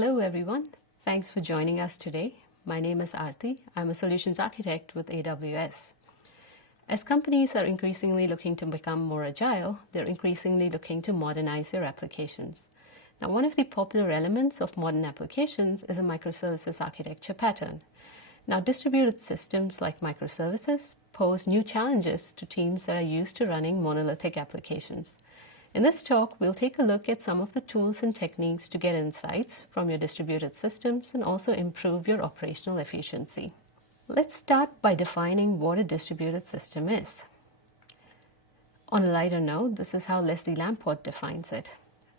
Hello everyone, thanks for joining us today. My name is Aarti. I'm a solutions architect with AWS. As companies are increasingly looking to become more agile, they're increasingly looking to modernize their applications. Now, one of the popular elements of modern applications is a microservices architecture pattern. Now, distributed systems like microservices pose new challenges to teams that are used to running monolithic applications. In this talk, we'll take a look at some of the tools and techniques to get insights from your distributed systems and also improve your operational efficiency. Let's start by defining what a distributed system is. On a lighter note, this is how Leslie Lamport defines it.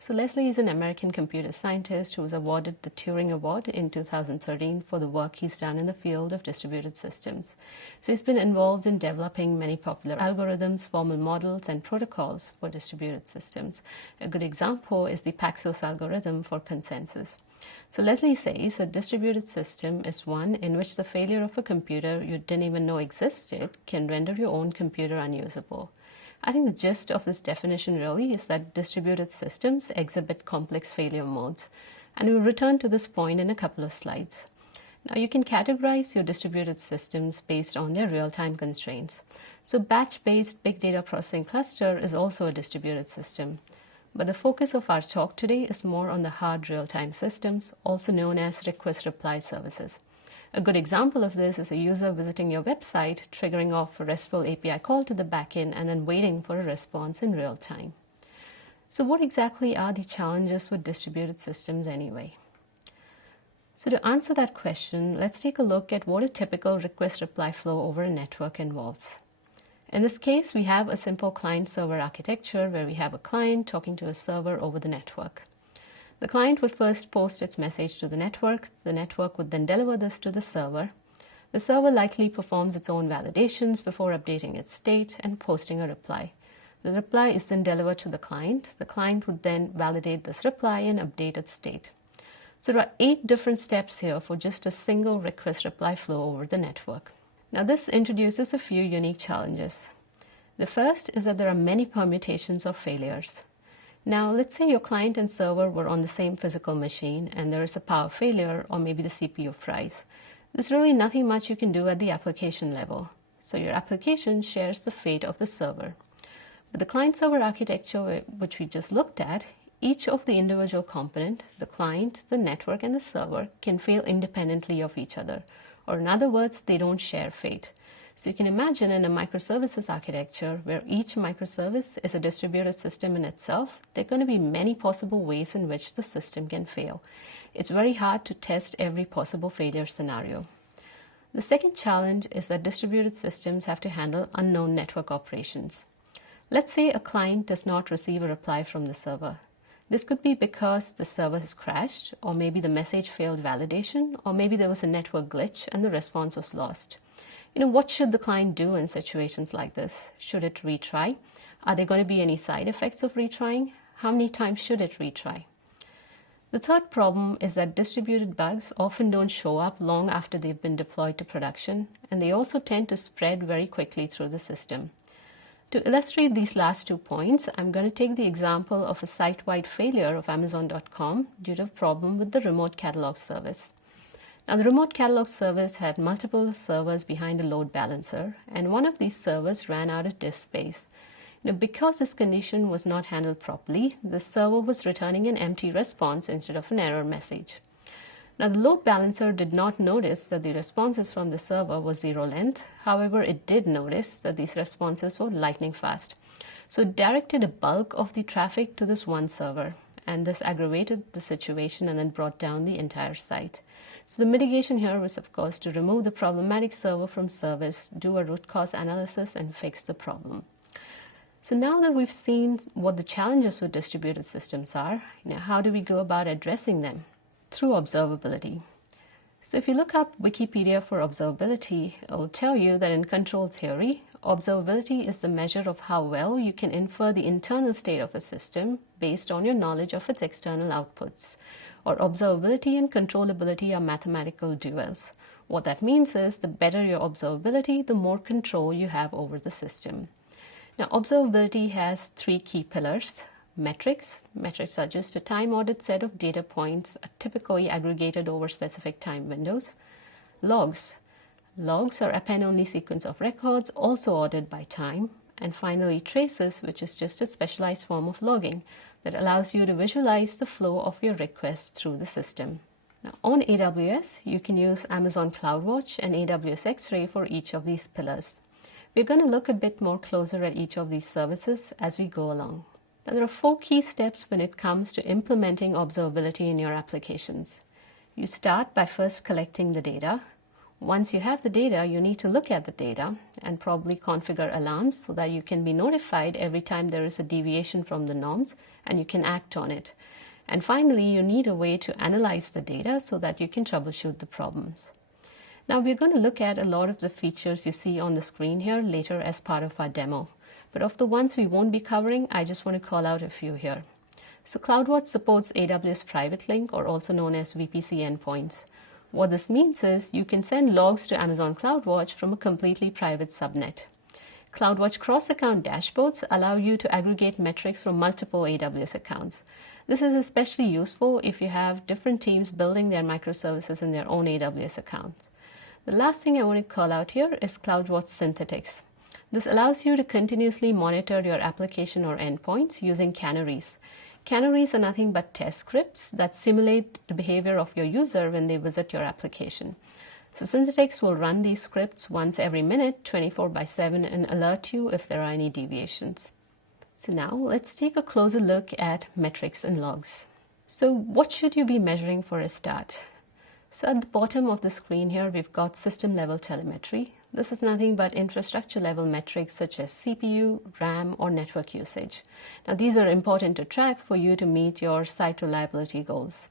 So Leslie is an American computer scientist who was awarded the Turing Award in 2013 for the work he's done in the field of distributed systems. So he's been involved in developing many popular algorithms, formal models, and protocols for distributed systems. A good example is the Paxos algorithm for consensus. So Leslie says a distributed system is one in which the failure of a computer you didn't even know existed can render your own computer unusable. I think the gist of this definition really is that distributed systems exhibit complex failure modes, and we'll return to this point in a couple of slides. Now, you can categorize your distributed systems based on their real-time constraints. So batch-based big data processing cluster is also a distributed system, but the focus of our talk today is more on the hard real-time systems, also known as request-reply services. A good example of this is a user visiting your website, triggering off a RESTful API call to the backend, and then waiting for a response in real time. So what exactly are the challenges with distributed systems anyway? So to answer that question, let's take a look at what a typical request-reply flow over a network involves. In this case, we have a simple client-server architecture where we have a client talking to a server over the network. The client would first post its message to the network would then deliver this to the server. The server likely performs its own validations before updating its state and posting a reply. The reply is then delivered to the client would then validate this reply and update its state. So there are 8 different steps here for just a single request-reply flow over the network. Now this introduces a few unique challenges. The first is that there are many permutations of failures. Now, let's say your client and server were on the same physical machine and there is a power failure or maybe the CPU fries. There's really nothing much you can do at the application level. So your application shares the fate of the server. But the client-server architecture, which we just looked at, each of the individual component, the client, the network, and the server, can fail independently of each other. Or in other words, they don't share fate. So you can imagine in a microservices architecture where each microservice is a distributed system in itself, there are going to be many possible ways in which the system can fail. It's very hard to test every possible failure scenario. The second challenge is that distributed systems have to handle unknown network operations. Let's say a client does not receive a reply from the server. This could be because the server has crashed, or maybe the message failed validation, or maybe there was a network glitch and the response was lost. What should the client do in situations like this? Should it retry? Are there going to be any side effects of retrying? How many times should it retry? The third problem is that distributed bugs often don't show up long after they've been deployed to production, and they also tend to spread very quickly through the system. To illustrate these last 2 points, I'm going to take the example of a site-wide failure of Amazon.com due to a problem with the remote catalog service. Now, the remote catalog service had multiple servers behind a load balancer, and one of these servers ran out of disk space. Because this condition was not handled properly, the server was returning an empty response instead of an error message. Now, the load balancer did not notice that the responses from the server were 0 length. However, it did notice that these responses were lightning fast. So it directed a bulk of the traffic to this one server, and this aggravated the situation and then brought down the entire site. So the mitigation here was, of course, to remove the problematic server from service, do a root cause analysis, and fix the problem. So now that we've seen what the challenges with distributed systems are, how do we go about addressing them? Through observability. So if you look up Wikipedia for observability, it will tell you that in control theory, observability is the measure of how well you can infer the internal state of a system based on your knowledge of its external outputs. Or observability and controllability are mathematical duals. What that means is the better your observability, the more control you have over the system. Now, observability has 3 key pillars: Metrics. Metrics are just a time-ordered set of data points, typically aggregated over specific time windows. Logs. Logs are append-only sequence of records, also ordered by time. And finally, traces, which is just a specialized form of logging that allows you to visualize the flow of your requests through the system. Now, on AWS, you can use Amazon CloudWatch and AWS X-Ray for each of these pillars. We're going to look a bit more closer at each of these services as we go along. Now, there are 4 key steps when it comes to implementing observability in your applications. You start by first collecting the data. Once you have the data, you need to look at the data and probably configure alarms so that you can be notified every time there is a deviation from the norms and you can act on it. And finally, you need a way to analyze the data so that you can troubleshoot the problems. Now, we're going to look at a lot of the features you see on the screen here later as part of our demo. But of the ones we won't be covering, I just want to call out a few here. So CloudWatch supports AWS Private Link, or also known as VPC endpoints. What this means is you can send logs to Amazon CloudWatch from a completely private subnet. CloudWatch cross-account dashboards allow you to aggregate metrics from multiple AWS accounts. This is especially useful if you have different teams building their microservices in their own AWS accounts. The last thing I want to call out here is CloudWatch Synthetics. This allows you to continuously monitor your application or endpoints using canaries. Canaries are nothing but test scripts that simulate the behavior of your user when they visit your application. So Synthetics will run these scripts once every minute, 24/7, and alert you if there are any deviations. So now let's take a closer look at metrics and logs. So what should you be measuring for a start? So at the bottom of the screen here, we've got system level telemetry. This is nothing but infrastructure level metrics such as CPU, RAM, or network usage. Now these are important to track for you to meet your site reliability goals.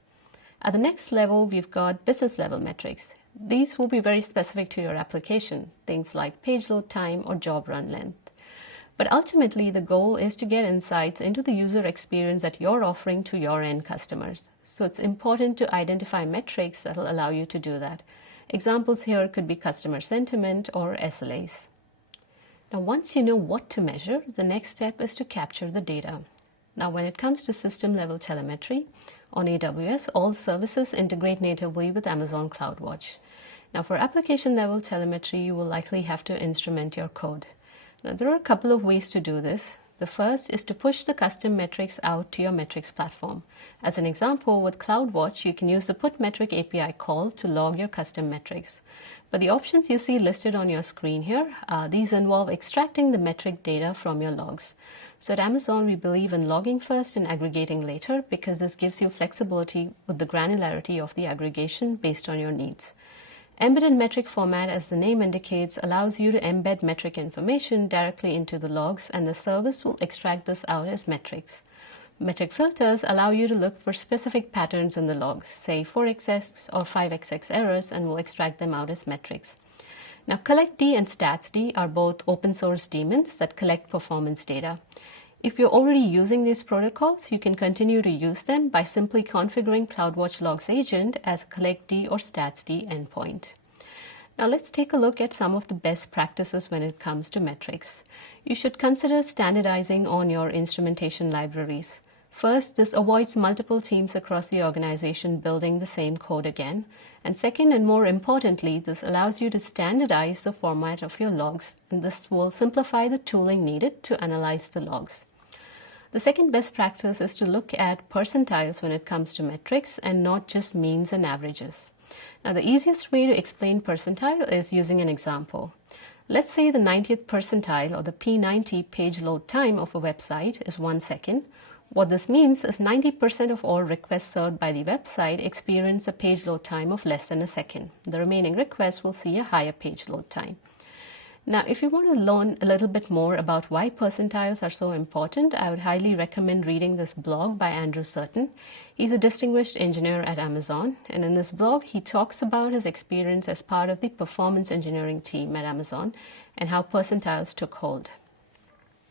At the next level, we've got business level metrics. These will be very specific to your application, things like page load time or job run length. But ultimately, the goal is to get insights into the user experience that you're offering to your end customers. So it's important to identify metrics that will allow you to do that. Examples here could be customer sentiment or SLAs. Now, once you know what to measure, the next step is to capture the data. Now, when it comes to system level telemetry, on AWS, all services integrate natively with Amazon CloudWatch. Now, for application level telemetry, you will likely have to instrument your code. Now, there are a couple of ways to do this. The first is to push the custom metrics out to your metrics platform. As an example, with CloudWatch, you can use the put_metric API call to log your custom metrics. But the options you see listed on your screen here, these involve extracting the metric data from your logs. So at Amazon, we believe in logging first and aggregating later because this gives you flexibility with the granularity of the aggregation based on your needs. Embedded metric format, as the name indicates, allows you to embed metric information directly into the logs, and the service will extract this out as metrics. Metric filters allow you to look for specific patterns in the logs, say 4xx or 5xx errors, and will extract them out as metrics. Now, CollectD and StatsD are both open source daemons that collect performance data. If you're already using these protocols, you can continue to use them by simply configuring CloudWatch Logs Agent as a CollectD or StatsD endpoint. Now let's take a look at some of the best practices when it comes to metrics. You should consider standardizing on your instrumentation libraries. First, this avoids multiple teams across the organization building the same code again. And second, and more importantly, this allows you to standardize the format of your logs, and this will simplify the tooling needed to analyze the logs. The second best practice is to look at percentiles when it comes to metrics and not just means and averages. Now, the easiest way to explain percentile is using an example. Let's say the 90th percentile, or the P90 page load time of a website is 1 second. What this means is 90% of all requests served by the website experience a page load time of less than a second. The remaining requests will see a higher page load time. Now, if you want to learn a little bit more about why percentiles are so important, I would highly recommend reading this blog by Andrew Certain. He's a distinguished engineer at Amazon, and in this blog, he talks about his experience as part of the performance engineering team at Amazon and how percentiles took hold.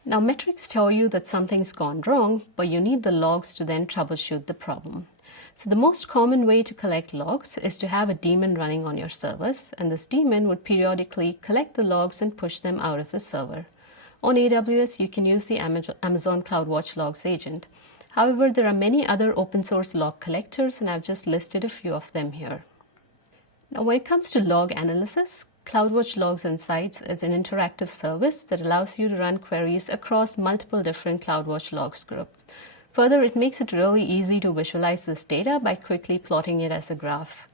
Now, metrics tell you that something's gone wrong, but you need the logs to then troubleshoot the problem. So the most common way to collect logs is to have a daemon running on your servers, and this daemon would periodically collect the logs and push them out of the server. On AWS, you can use the Amazon CloudWatch Logs agent. However, there are many other open source log collectors, and I've just listed a few of them here. Now, when it comes to log analysis, CloudWatch Logs Insights is an interactive service that allows you to run queries across multiple different CloudWatch Logs groups. Further, it makes it really easy to visualize this data by quickly plotting it as a graph.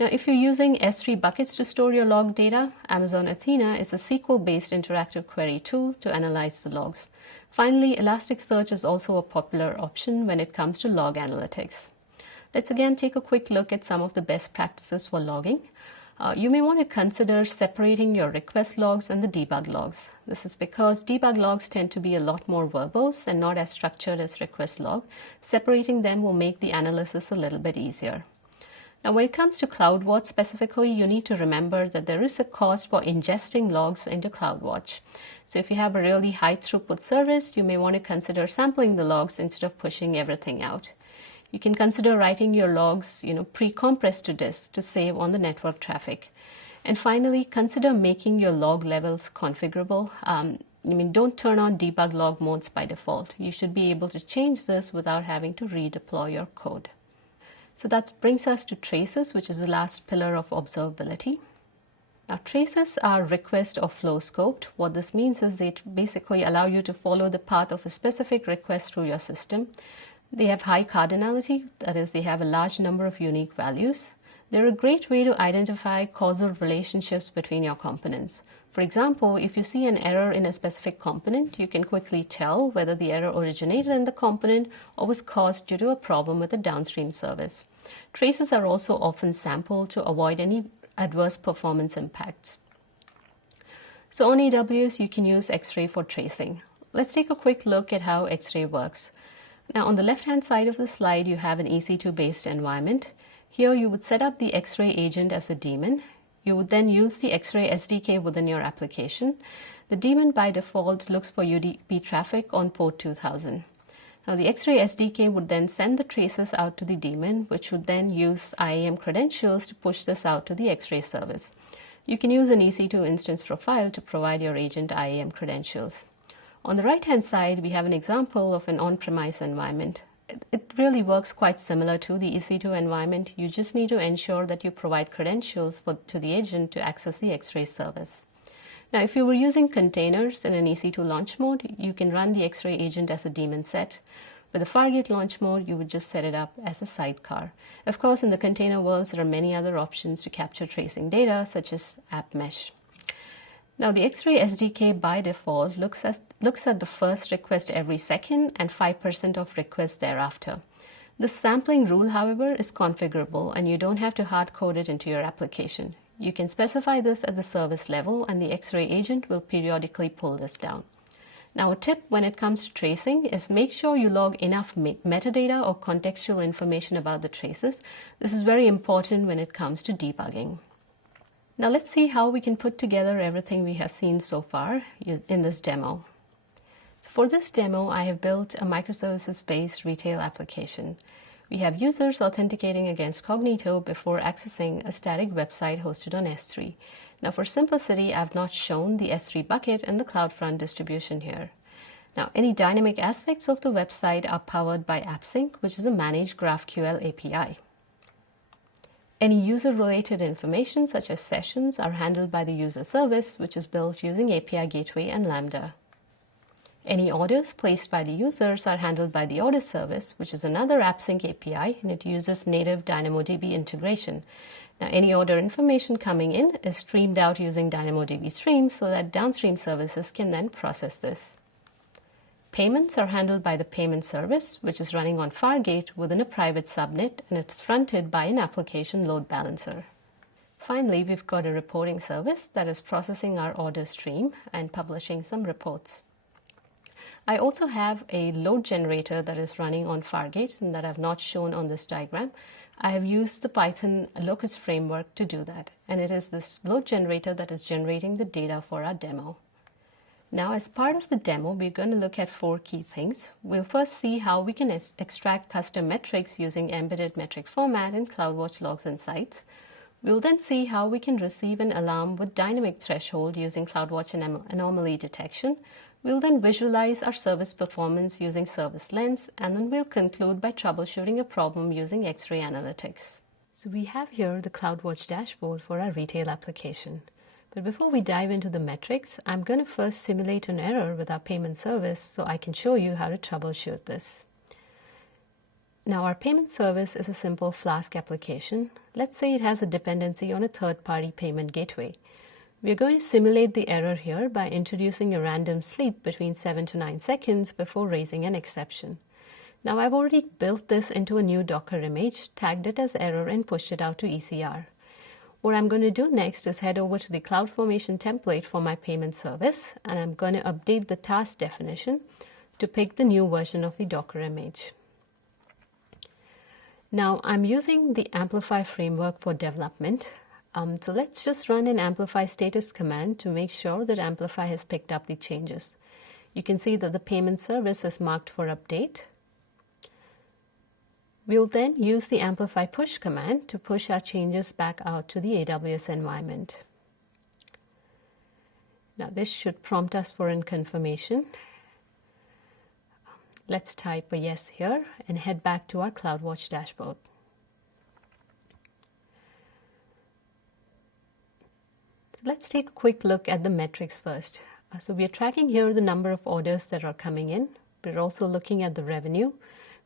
Now, if you're using S3 buckets to store your log data, Amazon Athena is a SQL-based interactive query tool to analyze the logs. Finally, Elasticsearch is also a popular option when it comes to log analytics. Let's again take a quick look at some of the best practices for logging. You may want to consider separating your request logs and the debug logs. This is because debug logs tend to be a lot more verbose and not as structured as request log. Separating them will make the analysis a little bit easier. Now, when it comes to CloudWatch specifically, you need to remember that there is a cost for ingesting logs into CloudWatch. So if you have a really high throughput service, you may want to consider sampling the logs instead of pushing everything out. You can consider writing your logs, pre-compressed to disk to save on the network traffic. And finally, consider making your log levels configurable. Don't turn on debug log modes by default. You should be able to change this without having to redeploy your code. So that brings us to traces, which is the last pillar of observability. Now, traces are request or flow scoped. What this means is they basically allow you to follow the path of a specific request through your system. They have high cardinality, that is, they have a large number of unique values. They're a great way to identify causal relationships between your components. For example, if you see an error in a specific component, you can quickly tell whether the error originated in the component or was caused due to a problem with a downstream service. Traces are also often sampled to avoid any adverse performance impacts. So on AWS, you can use X-Ray for tracing. Let's take a quick look at how X-Ray works. Now, on the left-hand side of the slide, you have an EC2-based environment. Here, you would set up the X-Ray agent as a daemon. You would then use the X-Ray SDK within your application. The daemon, by default, looks for UDP traffic on port 2000. Now, the X-Ray SDK would then send the traces out to the daemon, which would then use IAM credentials to push this out to the X-Ray service. You can use an EC2 instance profile to provide your agent IAM credentials. On the right-hand side, we have an example of an on-premise environment. It really works quite similar to the EC2 environment. You just need to ensure that you provide credentials to the agent to access the X-Ray service. Now, if you were using containers in an EC2 launch mode, you can run the X-Ray agent as a daemon set. With a Fargate launch mode, you would just set it up as a sidecar. Of course, in the container worlds, there are many other options to capture tracing data, such as app mesh. Now, the X-Ray SDK by default looks at the first request every second and 5% of requests thereafter. The sampling rule, however, is configurable, and you don't have to hard code it into your application. You can specify this at the service level, and the X-Ray agent will periodically pull this down. Now, a tip when it comes to tracing is make sure you log enough metadata or contextual information about the traces. This is very important when it comes to debugging. Now, let's see how we can put together everything we have seen so far in this demo. So for this demo, I have built a microservices-based retail application. We have users authenticating against Cognito before accessing a static website hosted on S3. Now, for simplicity, I've not shown the S3 bucket and the CloudFront distribution here. Now, any dynamic aspects of the website are powered by AppSync, which is a managed GraphQL API. Any user-related information, such as sessions, are handled by the user service, which is built using API Gateway and Lambda. Any orders placed by the users are handled by the order service, which is another AppSync API, and it uses native DynamoDB integration. Now, any order information coming in is streamed out using DynamoDB streams so that downstream services can then process this. Payments are handled by the payment service, which is running on Fargate within a private subnet, and it's fronted by an application load balancer. Finally, we've got a reporting service that is processing our order stream and publishing some reports. I also have a load generator that is running on Fargate and that I've not shown on this diagram. I have used the Python locus framework to do that, and it is this load generator that is generating the data for our demo. Now, as part of the demo, we're going to look at 4 key things. We'll first see how we can extract custom metrics using embedded metric format in CloudWatch Logs Insights. We'll then see how we can receive an alarm with dynamic threshold using CloudWatch anomaly detection. We'll then visualize our service performance using Service Lens, and then we'll conclude by troubleshooting a problem using X-ray analytics. So we have here the CloudWatch dashboard for our retail application. But before we dive into the metrics, I'm going to first simulate an error with our payment service so I can show you how to troubleshoot this. Now our payment service is a simple Flask application. Let's say it has a dependency on a third-party payment gateway. We're going to simulate the error here by introducing a random sleep between 7 to 9 seconds before raising an exception. Now I've already built this into a new Docker image, tagged it as error, and pushed it out to ECR. What I'm going to do next is head over to the CloudFormation template for my payment service, and I'm going to update the task definition to pick the new version of the Docker image. Now I'm using the Amplify framework for development. So let's just run an Amplify status command to make sure that Amplify has picked up the changes. You can see that the payment service is marked for update. We'll then use the Amplify push command to push our changes back out to the AWS environment. Now this should prompt us for a confirmation. Let's type a yes here and head back to our CloudWatch dashboard. So let's take a quick look at the metrics first. So we are tracking here the number of orders that are coming in. We're also looking at the revenue.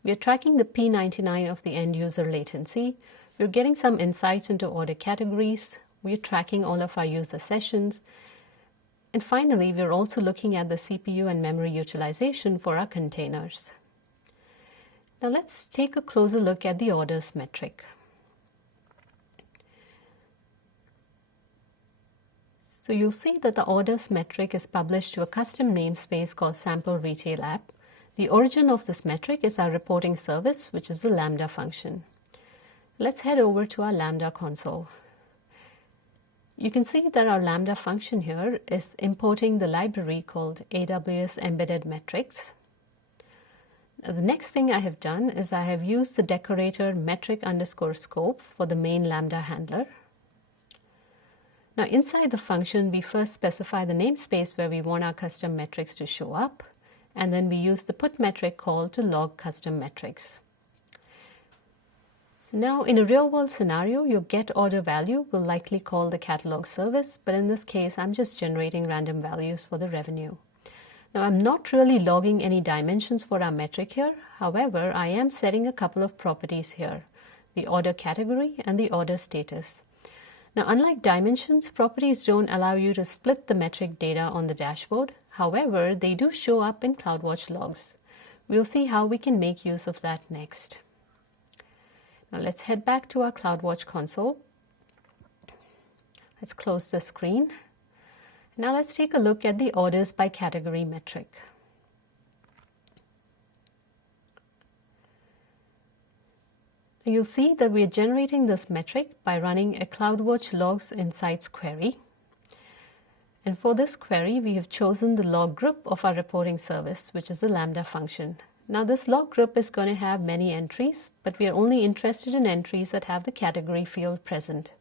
We are tracking the P99 of the end user latency. We're getting some insights into order categories. We're tracking all of our user sessions. And finally, we're also looking at the CPU and memory utilization for our containers. Now let's take a closer look at the orders metric. So you'll see that the orders metric is published to a custom namespace called Sample Retail App. The origin of this metric is our reporting service, which is the Lambda function. Let's head over to our Lambda console. You can see that our Lambda function here is importing the library called AWS Embedded Metrics. Now, the next thing I have done is I have used the decorator metric_scope for the main Lambda handler. Now inside the function, we first specify the namespace where we want our custom metrics to show up, and then we use the put metric call to log custom metrics. So now in a real world scenario, your get order value will likely call the catalog service, but in this case, I'm just generating random values for the revenue. Now I'm not really logging any dimensions for our metric here. However, I am setting a couple of properties here, the order category and the order status. Now, unlike dimensions, properties don't allow you to split the metric data on the dashboard. However, they do show up in CloudWatch logs. We'll see how we can make use of that next. Now let's head back to our CloudWatch console. Let's close the screen. Now let's take a look at the orders by category metric. You'll see that we are generating this metric by running a CloudWatch logs insights query. And for this query, we have chosen the log group of our reporting service, which is the Lambda function. Now this log group is going to have many entries, but we are only interested in entries that have the category field present.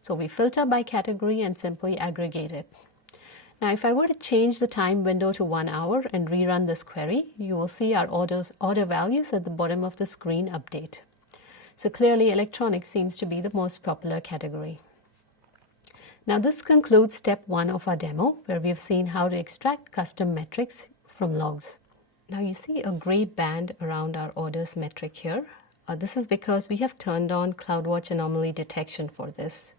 So we filter by category and simply aggregate it. Now if I were to change the time window to 1 hour and rerun this query, you will see our order values at the bottom of the screen update. So clearly electronics seems to be the most popular category. Now this concludes step 1 of our demo, where we have seen how to extract custom metrics from logs. Now you see a gray band around our orders metric here. This is because we have turned on CloudWatch anomaly detection for this.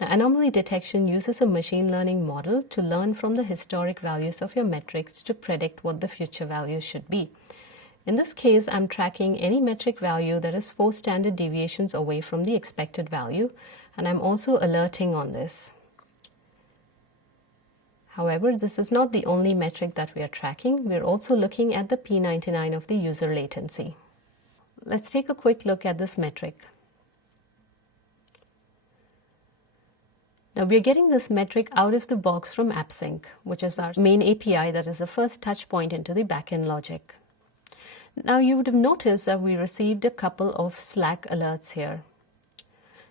Now anomaly detection uses a machine learning model to learn from the historic values of your metrics to predict what the future values should be. In this case, I'm tracking any metric value that is 4 standard deviations away from the expected value, and I'm also alerting on this. However, this is not the only metric that we are tracking. We're also looking at the P99 of the user latency. Let's take a quick look at this metric. Now we're getting this metric out of the box from AppSync, which is our main API that is the first touch point into the backend logic. Now you would have noticed that we received a couple of Slack alerts here.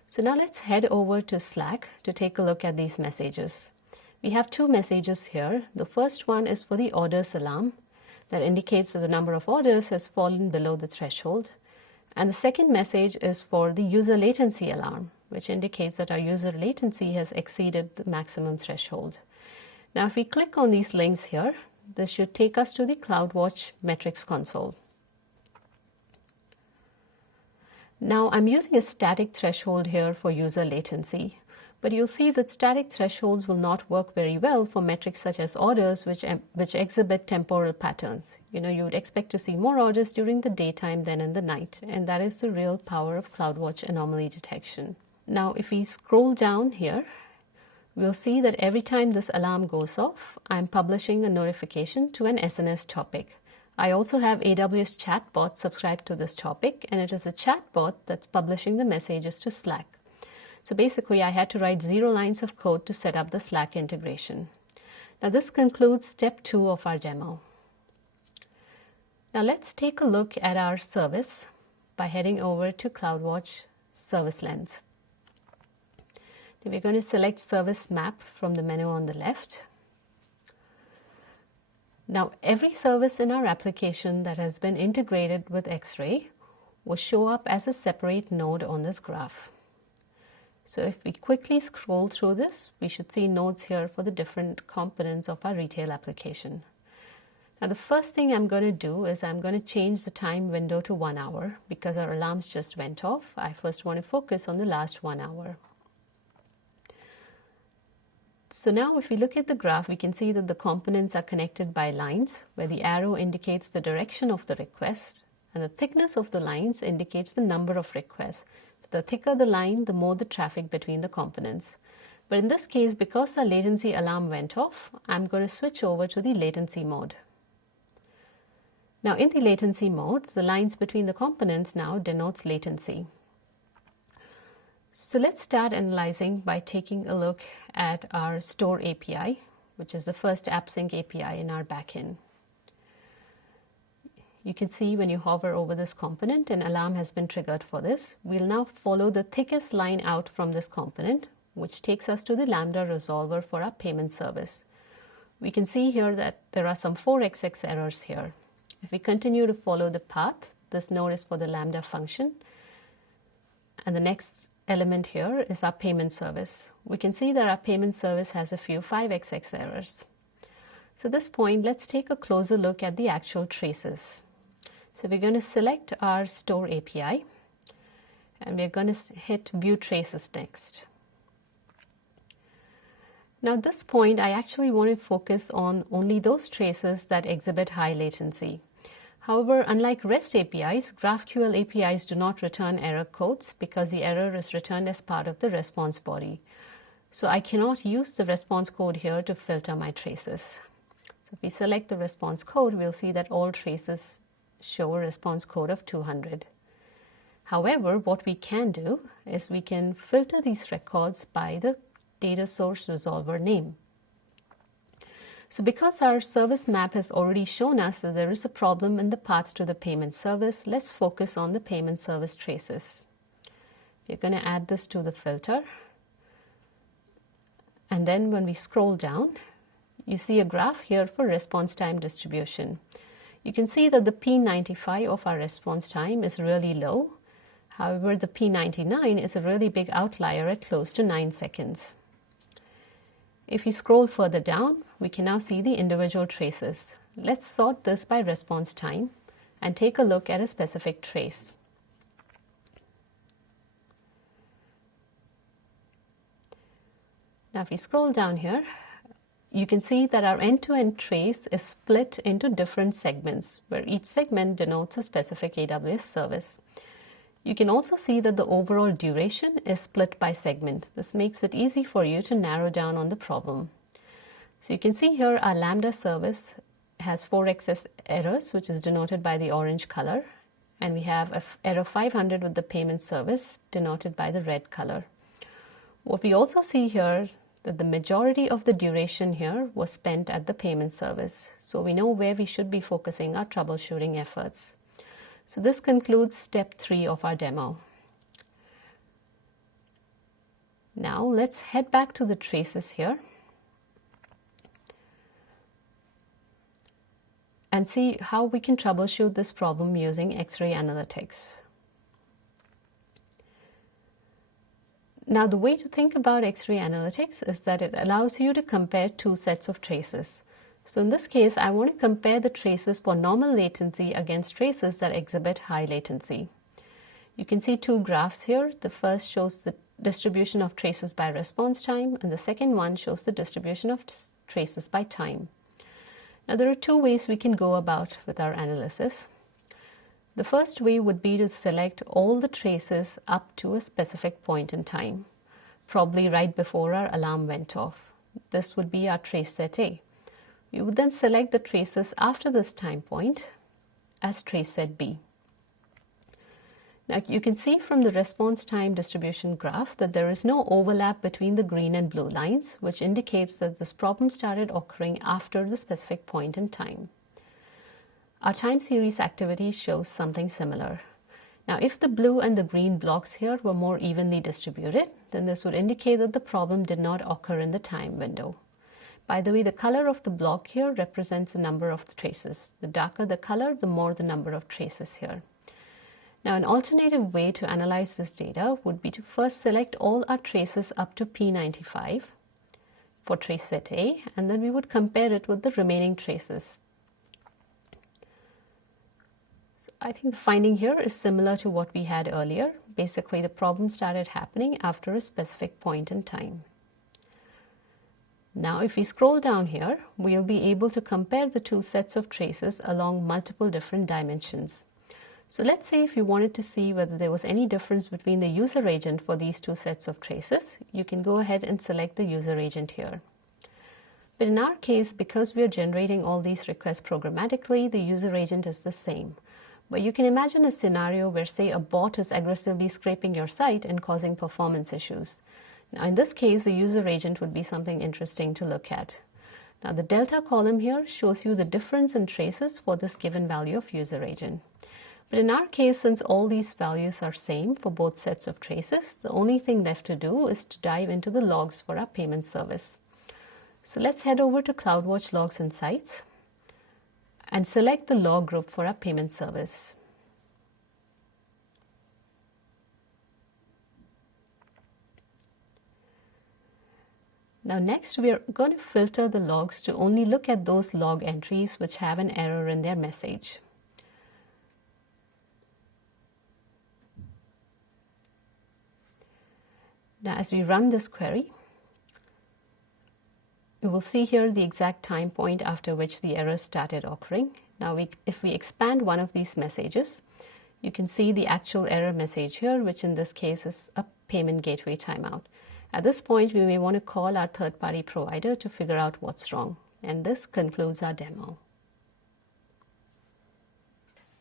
So now let's head over to Slack to take a look at these messages. We have two messages here. The first one is for the orders alarm that indicates that the number of orders has fallen below the threshold. And the second message is for the user latency alarm, which indicates that our user latency has exceeded the maximum threshold. Now, if we click on these links here, this should take us to the CloudWatch metrics console. Now, I'm using a static threshold here for user latency, but you'll see that static thresholds will not work very well for metrics such as orders, which exhibit temporal patterns. You would expect to see more orders during the daytime than in the night, and that is the real power of CloudWatch anomaly detection. Now, if we scroll down here, we'll see that every time this alarm goes off, I'm publishing a notification to an SNS topic. I also have AWS chatbot subscribed to this topic, and it is a chatbot that's publishing the messages to Slack. So basically, I had to write 0 lines of code to set up the Slack integration. Now, this concludes step 2 of our demo. Now, let's take a look at our service by heading over to CloudWatch Service Lens. We're going to select Service Map from the menu on the left. Now, every service in our application that has been integrated with X-Ray will show up as a separate node on this graph. So if we quickly scroll through this, we should see nodes here for the different components of our retail application. Now, the first thing I'm going to do is I'm going to change the time window to 1 hour because our alarms just went off. I first want to focus on the last 1 hour. So now if we look at the graph, we can see that the components are connected by lines where the arrow indicates the direction of the request and the thickness of the lines indicates the number of requests. So the thicker the line, the more the traffic between the components. But in this case, because our latency alarm went off, I'm going to switch over to the latency mode. Now in the latency mode, the lines between the components now denotes latency. So let's start analyzing by taking a look at our store API, which is the first AppSync API in our backend. You can see when you hover over this component, an alarm has been triggered for this. We'll now follow the thickest line out from this component, which takes us to the Lambda resolver for our payment service. We can see here that there are some 4xx errors here. If we continue to follow the path, this node is for the Lambda function, and the next element here is our payment service. We can see that our payment service has a few 5xx errors. So at this point, let's take a closer look at the actual traces. So we're going to select our store API and we're going to hit view traces next. Now at this point, I actually want to focus on only those traces that exhibit high latency. However, unlike REST APIs, GraphQL APIs do not return error codes because the error is returned as part of the response body. So I cannot use the response code here to filter my traces. So if we select the response code, we'll see that all traces show a response code of 200. However, what we can do is we can filter these records by the data source resolver name. So because our service map has already shown us that there is a problem in the path to the payment service, let's focus on the payment service traces. We're going to add this to the filter. And then when we scroll down, you see a graph here for response time distribution. You can see that the P95 of our response time is really low. However, the P99 is a really big outlier at close to 9 seconds. If we scroll further down, we can now see the individual traces. Let's sort this by response time and take a look at a specific trace. Now if we scroll down here, you can see that our end-to-end trace is split into different segments, where each segment denotes a specific AWS service. You can also see that the overall duration is split by segment. This makes it easy for you to narrow down on the problem. So you can see here our Lambda service has 4xx errors, which is denoted by the orange color, and we have an error 500 with the payment service denoted by the red color. What we also see here that the majority of the duration here was spent at the payment service. So we know where we should be focusing our troubleshooting efforts. So this concludes step 3 of our demo. Now let's head back to the traces here. and see how we can troubleshoot this problem using X-ray analytics. Now, the way to think about X-ray analytics is that it allows you to compare two sets of traces. So in this case, I want to compare the traces for normal latency against traces that exhibit high latency. You can see two graphs here. The first shows the distribution of traces by response time, and the second one shows the distribution of traces by time. Now, there are two ways we can go about with our analysis. The first way would be to select all the traces up to a specific point in time, probably right before our alarm went off. This would be our trace set A. We would then select the traces after this time point as trace set B. Now, you can see from the response time distribution graph that there is no overlap between the green and blue lines, which indicates that this problem started occurring after the specific point in time. Our time series activity shows something similar. Now, if the blue and the green blocks here were more evenly distributed, then this would indicate that the problem did not occur in the time window. By the way, the color of the block here represents the number of the traces. The darker the color, the more the number of traces here. Now, an alternative way to analyze this data would be to first select all our traces up to P95 for trace set A, and then we would compare it with the remaining traces. So I think the finding here is similar to what we had earlier. Basically, the problem started happening after a specific point in time. Now, if we scroll down here, we'll be able to compare the two sets of traces along multiple different dimensions. So let's say if you wanted to see whether there was any difference between the user agent for these two sets of traces, you can go ahead and select the user agent here. But in our case, because we are generating all these requests programmatically, the user agent is the same. But you can imagine a scenario where, say, a bot is aggressively scraping your site and causing performance issues. Now, in this case, the user agent would be something interesting to look at. Now, the delta column here shows you the difference in traces for this given value of user agent. But in our case, since all these values are same for both sets of traces, the only thing left to do is to dive into the logs for our payment service. So let's head over to CloudWatch Logs and Sites and select the log group for our payment service. Now next, we are going to filter the logs to only look at those log entries which have an error in their message. Now, as we run this query, you will see here the exact time point after which the error started occurring. Now, if we expand one of these messages, you can see the actual error message here, which in this case is a payment gateway timeout. At this point, we may want to call our third-party provider to figure out what's wrong. And this concludes our demo.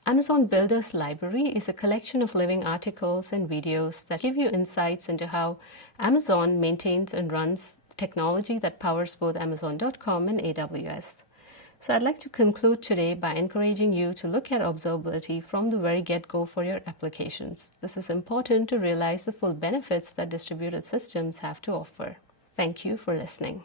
Amazon Builders Library is a collection of living articles and videos that give you insights into how Amazon maintains and runs technology that powers both Amazon.com and AWS. So I'd like to conclude today by encouraging you to look at observability from the very get-go for your applications. This is important to realize the full benefits that distributed systems have to offer. Thank you for listening.